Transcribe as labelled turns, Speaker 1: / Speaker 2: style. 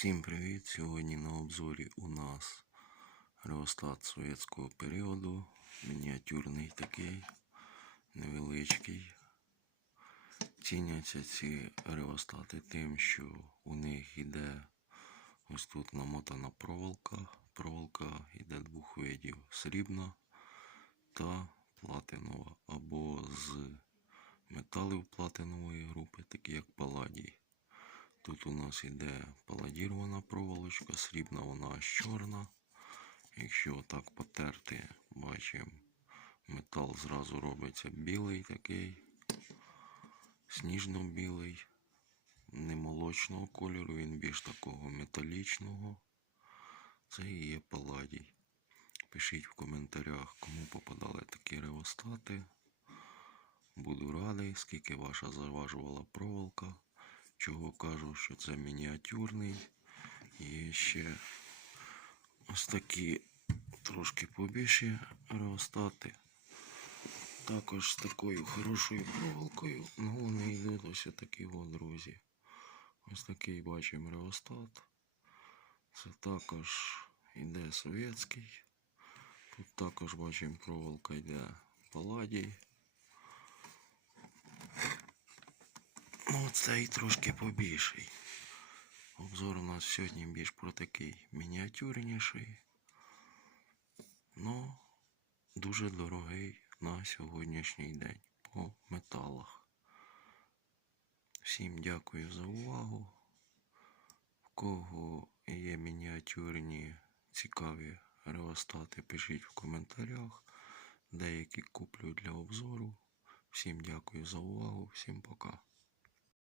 Speaker 1: Всім привіт! Сьогодні на обзорі у нас реостат совєтського періоду. Мініатюрний такий, невеличкий. Ціняться ці реостати тим, що у них йде ось тут намотана проволока. Проволока йде двох видів срібна та платинова або з металів платинової групи, такі як паладій. Тут у нас іде паладірована проволочка, срібна вона аж чорна. Якщо так потерти, бачимо, метал зразу робиться білий такий, сніжно-білий, не молочного кольору, він більш такого металічного. Це і є паладій. Пишіть в коментарях, кому попадали такі реостати. Буду радий, скільки ваша заважувала проволока. Чого кажу, що це мініатюрний. Є ще ось такі трошки побільші реостати. Також з такою хорошою проволокою. Ну, вони йдуть ось такі о, друзі. Ось такий бачимо реостат. Це також йде совєтський. Тут також бачимо проволока йде паладій. Цей трошки побільший. Обзор у нас сьогодні більш про такий мініатюрніший. Ну, дуже дорогий на сьогоднішній день по металах. Всім дякую за увагу. В кого є мініатюрні цікаві реостати, пишіть в коментарях. Деякі куплю для обзору. Всім дякую за увагу, всім пока.